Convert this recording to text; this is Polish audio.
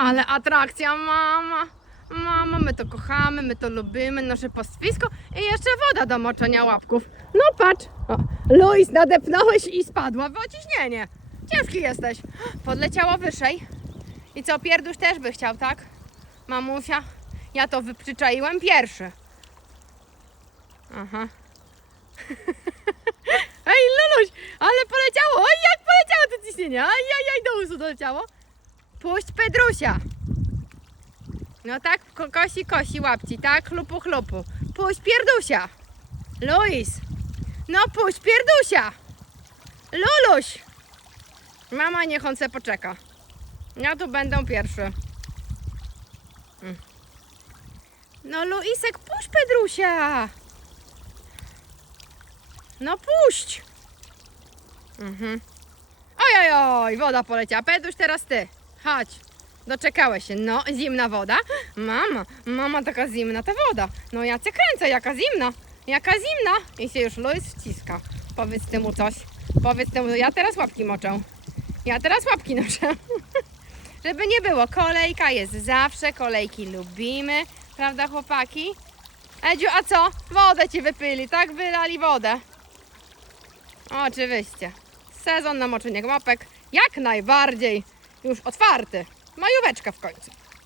Ale atrakcja, mama. Mama, my to kochamy, my to lubimy, nasze pastwisko i jeszcze woda do moczenia łapków. No patrz. O, Luis, nadepnąłeś i spadła w ociśnienie. Ciężki jesteś. Podleciało wyżej. I co, pierduś też by chciał, tak? Mamusia, ja to wyprzyczaiłem pierwszy. Aha. Ej, Luluś, ale poleciało! Oj, jak poleciało to ciśnienie! Aj, aj, aj, do usu doleciało. Puść Pedrusia. No tak, ko- kosi, kosi łapci, tak? Chlupu, chlupu. Puść pierdusia. Luis. No puść pierdusia. Luluś. Mama niech on se poczeka. Ja tu będę pierwszy. Mm. No Luisek, puść Pedrusia. No puść. Mhm. Oj, oj, oj, woda poleciała. Pedruś, teraz ty. Chodź. Doczekałeś się. No, zimna woda. Mama, mama taka zimna ta woda. No ja cię kręcę, jaka zimna. Jaka zimna. I się już Luis wciska. Powiedz temu coś. Powiedz temu, ja teraz łapki moczę. Ja teraz łapki noszę. Żeby nie było, kolejka jest zawsze, kolejki lubimy. Prawda chłopaki? Edziu, a co? Wodę ci wypyli, tak? Wylali wodę. Oczywiście. Sezon na moczenie łapek jak najbardziej już otwarty. Majóweczka w końcu.